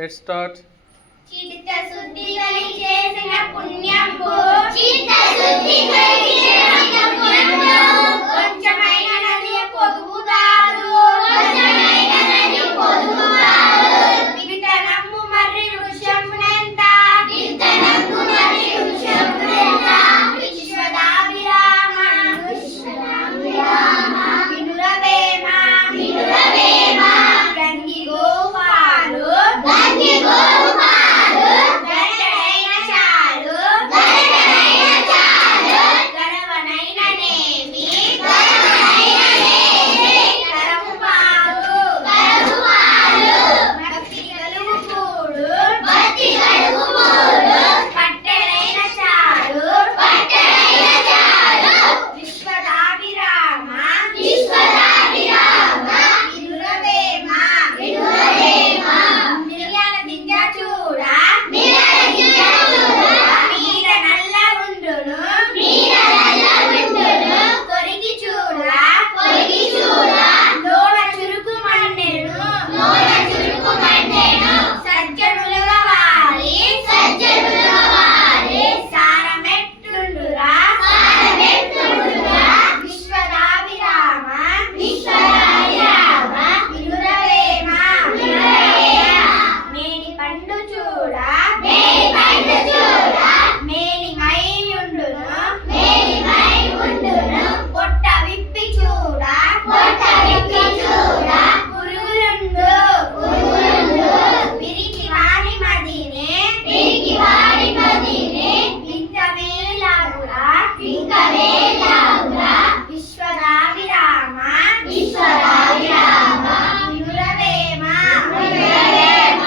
Let's start. చిత్తశుద్ధి కలిగి చేసిన పుణ్యంబు చిత్తశుద్ధి కలిగి చేసిన పుణ్యంబు కొంచెమైన నది పొదుపు కాదు కొంచెమైన నది పొదుపు కాదు విత్తనము మరి వృక్షమునెంత విత్తనము మరి వృక్షమునెంత విశ్వదాభిరామ విశ్వదాభిరామ వినురవేమ వినురవేమ గంగి గోపాలు గంగి గోపాలు గడగడైన చాలు గడగడైన చాలు గడవనైన నేమి గడవనైన నేమి గడము పాలు గడము పాలు భక్తి కలుగు కూడు భక్తి కలుగు కూడు పట్టడైన చాలు పట్టడైన చాలు విశ్వదాభిరామ విశ్వదాభిరామ వినురవేమ వినురవేమ మిరియాల గింజ చూడ మిరియాల గింజ చూడ మీర నల్ల ఉండును మీర నల్ల ఉండును కొరికి చూడ కొరికి చూడ లోన చురుకు మన్నెను లోన చురుకు మన్నెను సజ్జనులుగా వారి సజ్జనులుగా వారి సారమెట్టుండురా సారమెట్టుండురా విశ్వదాభిరామ విశ్వదాభిరామ వినురవేమ వినురవేమ మేని పండు చూడ మేని పండు చూడ మేని మై ఉండును మేని మై ఉండును పొట్ట విప్పి చూడ పొట్ట విప్పి చూడ పురుగులుండు పురుగులుండు విరికి వారి మదినే విరికి వారి మదినే ఇంక వేలాగురా ఇంక వేలాగురా విశ్వదాభిరామ విశ్వదాభిరామ వినురవేమ వినురవేమ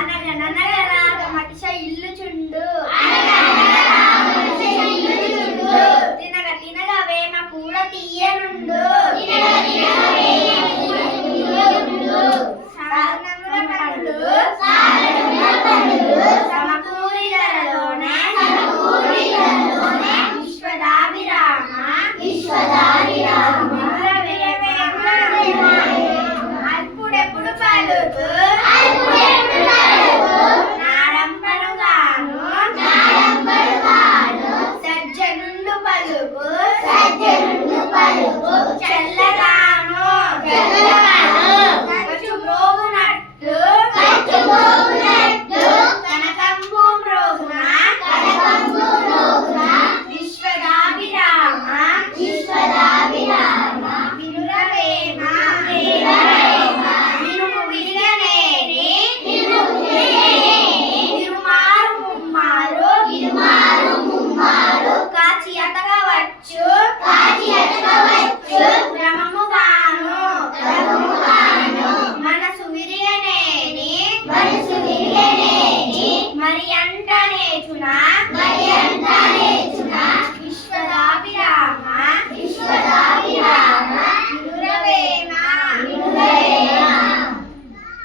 అనగననగరాగ మతిశ ఇల్లుచుండు అనగననగరాగ మతిశ ఇల్లుచుండు తినగ తినగ వేమ కూర తీయనుండు తినగ తినగ వేమ కూర తీయనుండు సాధనముల పండ్లు సాధనముల పండ్లు సమకూరి ధరలోనే సమకూరి ధరలోనే విశ్వదాభిరామ విశ్వదాభిరామ అల్పుడెప్పుడు పలుకు అల్పుడెప్పుడు పలుకు నాడంబరుగాను నాడంబరుగాను సజ్జనుండు పలుకు సజ్జనుండు పలుకు చల్లగాను చల్లగాను ఖర్చు మ్రోగునట్టు ఖర్చు మ్రోగునట్టు కనకంబు మ్రోగున కనకంబు మ్రోగున విశ్వదాభిరామ విశ్వదాభిరామ వినురవేమ వినురవేమ వినుము విరగనేని వినుము విరగనేని విరుమారు ముమ్మారు విరుమారు ముమ్మారు కాచి అతగవచ్చు కాచి అతగవచ్చు క్రమముగాను క్రమముగాను మనసు విరగనేని మనసు విరగనేని మరి అంట నేచున మరి అంట నేచున విశ్వదాభిరామ విశ్వదాభిరామ వినురవేమ వినురవేమ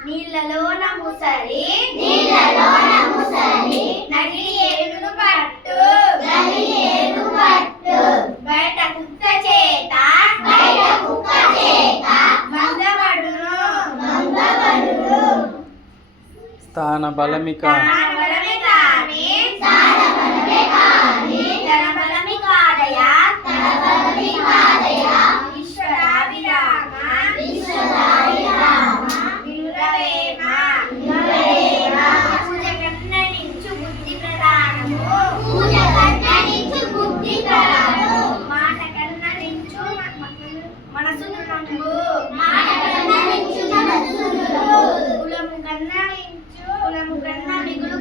నీళ్ళలోన ముసలి నీళ్ళలోన ముసలి నగిలి ఏనుగు పట్టు నగిలి ఏనుగు పట్టు బయట కుక్క చేత బయట కుక్క చేత మంగబడును మంగబడును స్థాన బలమిక బలమే కాని సార బలమే కాని తన బలమి కాదయా తన బలమి కాదయా విశ్వదాభిరామ విశ్వదాభిరామ వినురవేమ వినురవేమ పూజ కన్నడించు బుద్ధి ప్రధానము పూజ కన్నడించు బుద్ధి ప్రధానము మాట కన్నడించు మనసును నంబు మాట కన్నడించు మనసును కులము కన్నడించు కులము కన్న మిగులు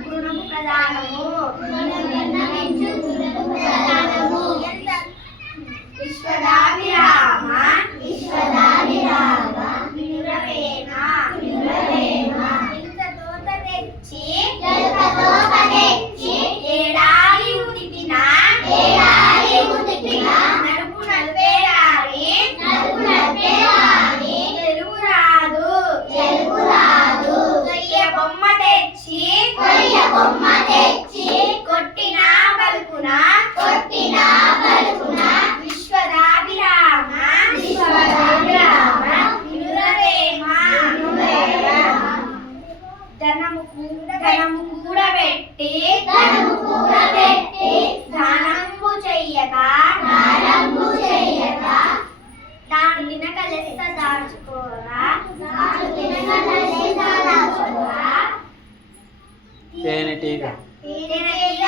తేనెటీగ తేనెటీగ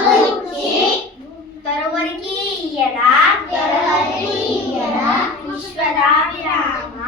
గూర్చి తరువరికి ఇయ్యడా విశ్వదాభిరామ